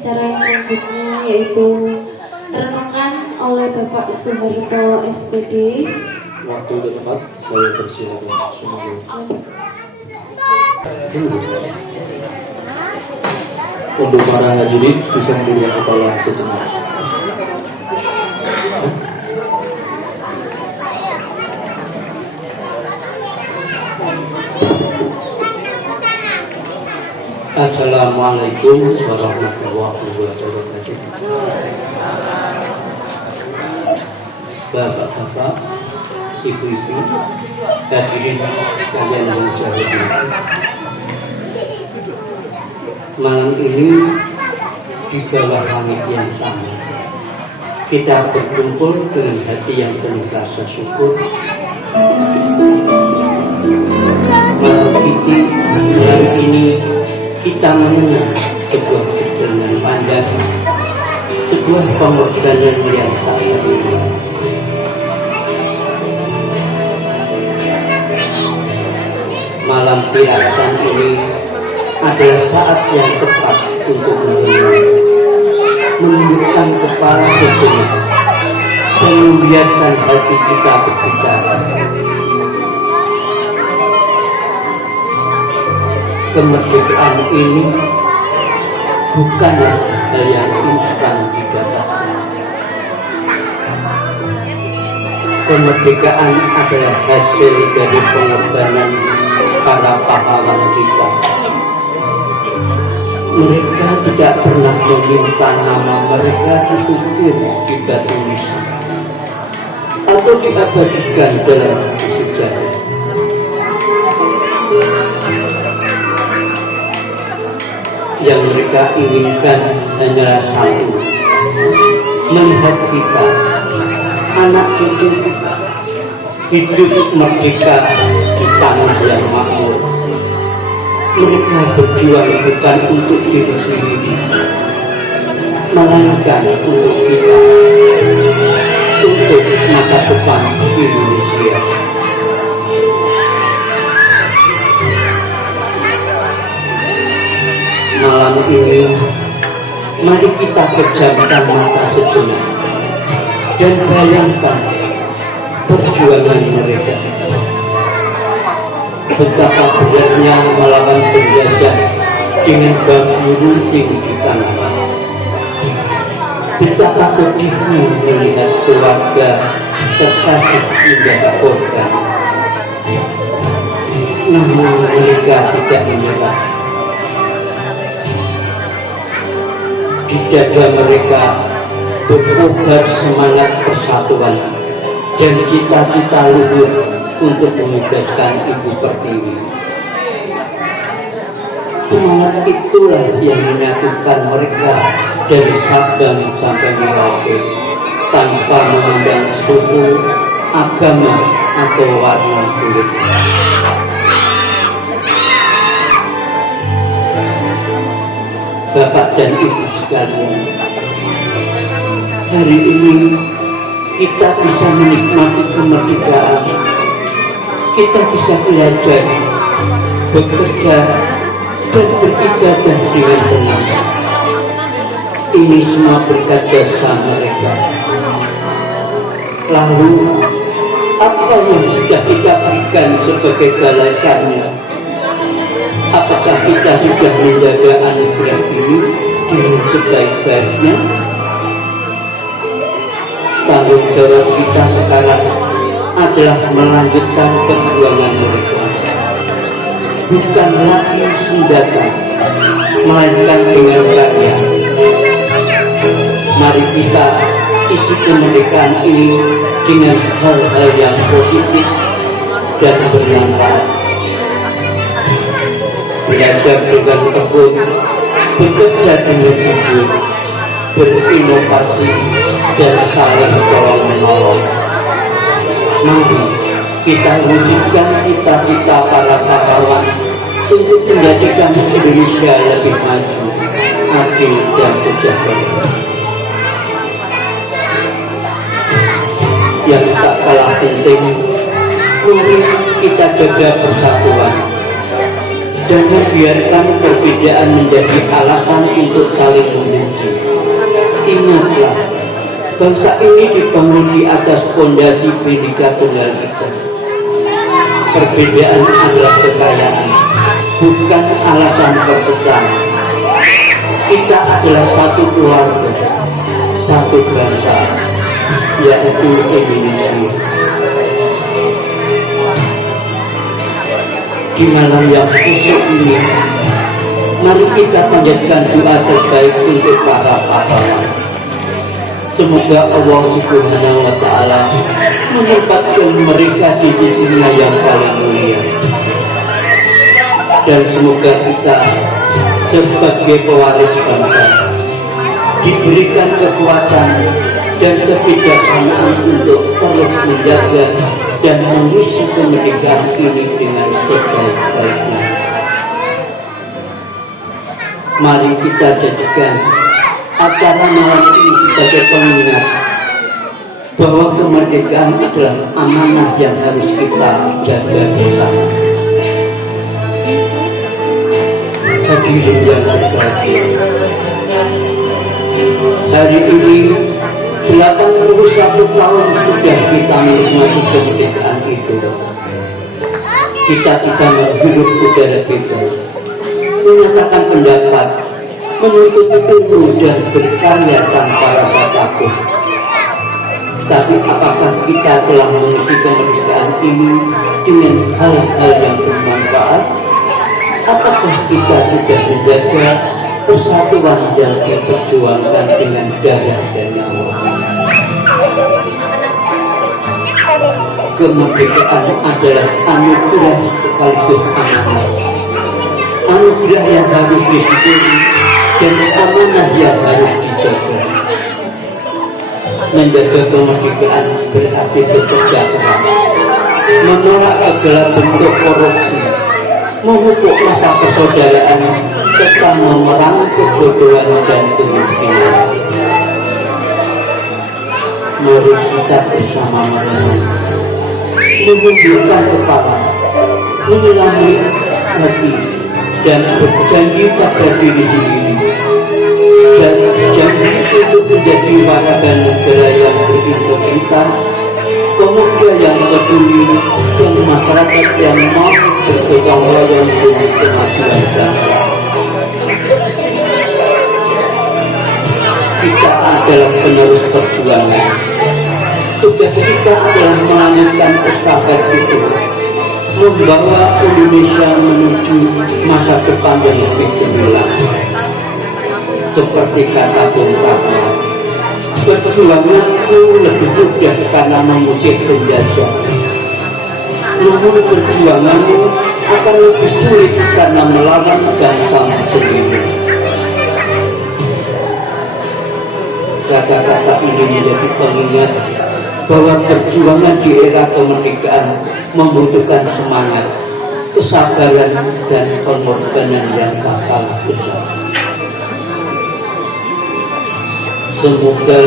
acara yang selanjutnya yaitu renungan oleh Bapak Soeharto SPD. Waktu dan tempat saya persilakan semua. Untuk para hadirin bisa mendirikan kepala sejenak. Assalamualaikum warahmatullahi wabarakatuh. Bapak-bapak, ibu-ibu, hadirin kalian yang berbahagia. Malam ini di bawah langit yang sama, kita berkumpul dengan hati yang penuh rasa syukur. Malam ini kita mengenal sebuah perjalanan panjang, sebuah pengorbanan yang tak terakhir. Malam pirasan ini adalah saat yang tepat untuk menundukkan kepala sejenak dan membiarkan hati kita berbicara. Kemerdekaan ini bukanlah hal yang instan dibatasi. Kemerdekaan adalah hasil dari pengorbanan para pahlawan kita. Mereka tidak pernah meminta nama mereka ditutur di batu nisan atau diabadikan dalam sejarah. Yang mereka inginkan hanyalah satu, melihat kita, anak cucu kita, hidup merdeka di tanah yang makmur. Mereka berjuang bukan untuk diri sendiri, melainkan untuk kita, untuk masa depan Indonesia. Malam ini, mari kita pejamkan mata sejenak dan bayangkan perjuangan mereka. Betapa beratnya melawan penjajah dengan bambu runcing di tanah. Betapa pedihnya melihat keluarga terkasih menjadi korban. Namun mereka tidak menyerah. Di dada mereka berkobar semangat persatuan dan cita-cita luhur untuk membebaskan Ibu Pertiwi. Semangat itulah yang menyatukan mereka dari Sabang sampai Merauke tanpa memandang suku, agama, atau warna kulit. Bapak dan Ibu sekalian, hari ini kita bisa menikmati kemerdekaan. Kita bisa belajar, bekerja, dan beribadah dengan tenang. Ini semua berkat jasa mereka. Lalu, apa yang sudah kita berikan sebagai balasannya? Apakah kita sudah menjaga anugerah ini dengan sebaik-baiknya? Tanggung jawab kita sekarang adalah melanjutkan perjuangan mereka, bukan lagi senjata, melainkan dengan rakyat. Mari kita isi kemerdekaan ini dengan hal-hal yang positif dan bermanfaat. Belajar dengan tekun, bekerja dengan jujur, berinovasi, dan saling tolong-menolong. Mari kita wujudkan cita-cita para pahlawan untuk menjadikan Indonesia lebih maju, adil, dan sejahtera. Yang tak kalah penting, mari kita jaga persatuan. Jangan biarkan perbedaan menjadi alasan untuk saling membenci. Bangsa ini dibangun di atas fondasi Bhinneka Tunggal Ika. Perbedaan adalah kekayaan, bukan alasan perpecahan. Kita adalah satu keluarga, satu bangsa, yaitu Indonesia. Di malam yang khusus ini, mari kita panjatkan doa terbaik untuk para pahlawan. Semoga Allah Subhanahu wa Ta'ala menempatkan mereka di sisinya yang paling mulia. Dan semoga kita sebagai pewaris bangsa diberikan kekuatan dan kebijaksanaan untuk terus menjaga dan mengisi kemerdekaan ini dengan sebaik-baiknya. Mari kita jadikan acara malam ini sebagai pengingat bahwa kemerdekaan adalah amanah yang harus kita jaga bersama. Hadirin yang berbahagia, hari ini 81 tahun sudah kita menikmati kemerdekaan itu. Kita bisa menghirup udara bebas, menyatakan pendapat, menuntut ilmu dan berkarya tanpa rasa takut. Tapi apakah kita telah mengisi kemerdekaan ini dengan hal-hal yang bermanfaat? Apakah kita sudah menjaga persatuan dan diperjuangkan dengan darah dan nyawa? Kemerdekaan adalah anugerah sekaligus amanah. Anugerah yang harus disyukuri dan amanah yang harus dijaga. Menjaga kemerdekaan berarti bekerja keras, menolak segala bentuk korupsi, memupuk rasa persaudaraan, serta memerangi kebodohan dan kemiskinan. Mari kita bersama menundukkan kepala, menyelami hati, dan berjanji pada diri sendiri, dan janji untuk menjadi warga negara yang berintegritas, pemuda yang peduli, dan masyarakat yang mau bergotong royong demi kemajuan bangsa. Kita adalah penerus perjuangan. Tugas kita adalah melanjutkan estafet itu, membawa Indonesia menuju masa depan yang lebih gemilang. Seperti kata Bung Karno, perjuanganku lebih mudah karena mengusir penjajah. Namun perjuanganmu akan lebih sulit karena melawan bangsa sendiri. Kata-kata ini menjadi pengingat bahwa perjuangan di era kemerdekaan membutuhkan semangat, kesabaran, dan pengorbanan yang tak kalah besar. Semoga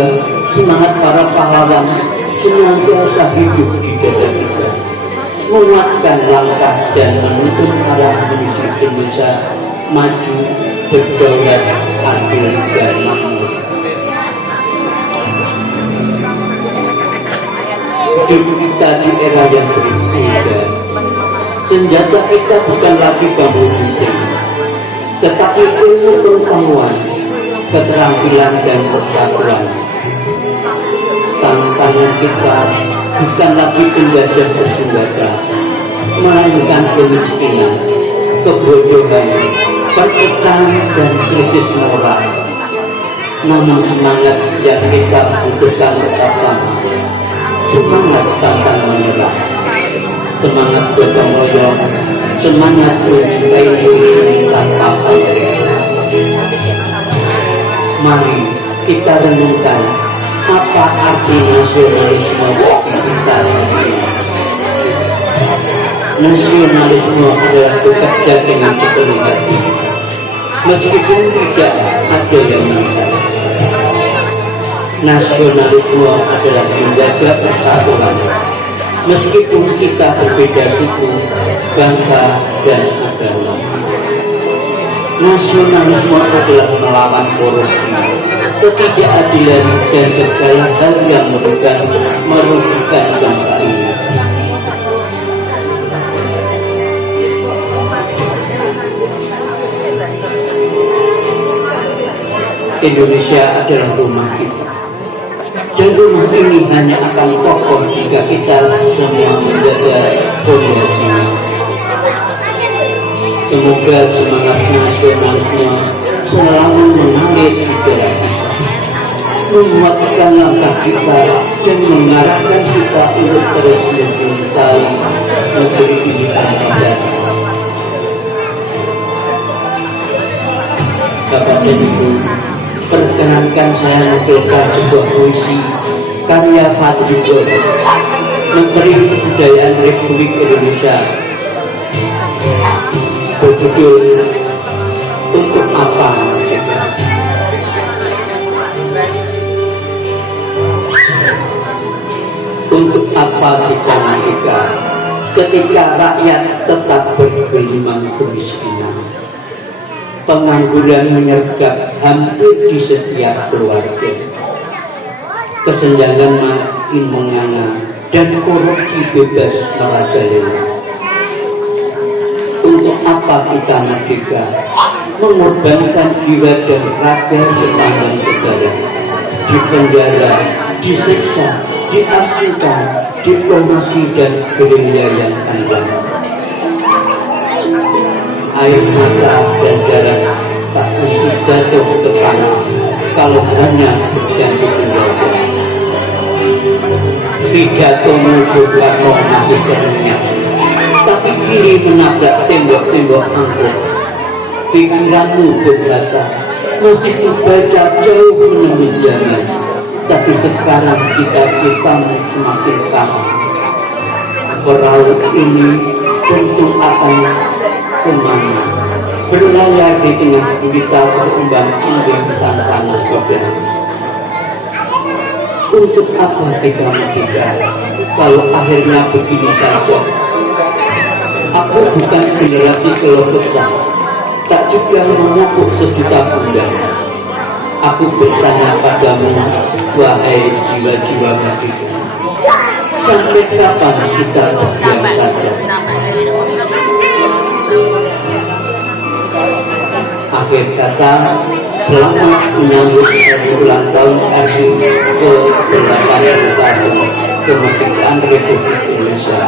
semangat para pahlawan senantiasa hidup di dada kita, menguatkan langkah dan menuntun arah menuju Indonesia maju, berdaulat, adil, dan makmur. Hidup kita di era yang berbeda. Senjata kita bukan lagi bambu runcing, tetapi ilmu pengetahuan, keterampilan, dan persatuan. Tantangan kita bukan lagi penjajah bersenjata, melainkan kemiskinan, kebodohan, perpecahan, dan krisis moral. Namun semangat yang kita butuhkan bersama, semangat pantang menyerah, semangat gotong royong, semangat mencintai diri tanpa pamrih. Mari kita renungkan apa arti nasionalisme bagi kita ini. Nasionalisme adalah bekerja dengan sepenuh hati, meskipun tidak ada yang menang. Nasionalisme adalah menjaga persatuan, meskipun kita berbeda suku, bangsa, dan agama. nasionalisme adalah melawan korupsi, ketidakadilan dan segala hal yang merugikan bangsa ini. Indonesia adalah rumah kita, dan rumah ini hanya akan kokoh jika kita semua menjaga fondasinya. Semoga semangat nasionalisme selalu mengalir di dalam kita, menguatkan langkah kita dan mengarahkan kita untuk terus mencintai negeri ini tanpa. Bapak dan Ibu, perkenankan saya menampilkan sebuah puisi karya Fadli John, Menteri Kebudayaan Republik Indonesia, berjudul Untuk Apa Merdeka. Untuk apa kita merdeka ketika rakyat tetap bergelimang kemiskinan, pengangguran menyergap hampir di setiap keluarga, kesenjangan makin menganga dan korupsi bebas merajalela. Untuk apa kita merdeka mengorbankan jiwa dan raga sepanjang sejarah, dipenjara, disiksa, diasingkan, diplomasi dan gerilya yang panjang. Air mata dan darah tak mesti jatuh ke tanah kalau hanya berganti keluarga. Pidato Soekarno masih terngiang, tapi kiri menabrak tembok-tembok angkuh. Pikiranmu berkata masih membaca jauh menembus zaman, tapi sekarang cita-citamu semakin kalah. Perahu ini tentu akan kemana, berlayar di tengah gurita berumbang-ambing tanpa nakoda. Untuk apa kita merdeka kalau akhirnya begini saja? Aku bukan generasi keluh kesah, tak juga memupuk sejuta bunda. Aku bertanya padamu, wahai jiwa-jiwa merdeka, sampai kapan kita berdiam saja? Akhir kata, selamat menyambut ulang tahun RI ke-81 kemerdekaan Republik Indonesia.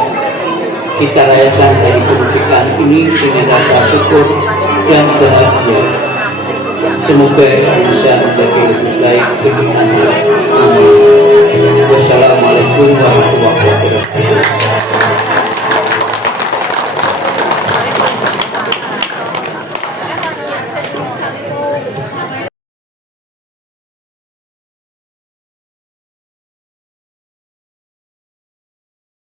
Kita rayakan hari kemerdekaan ini dengan rasa syukur dan bahagia. Semoga Indonesia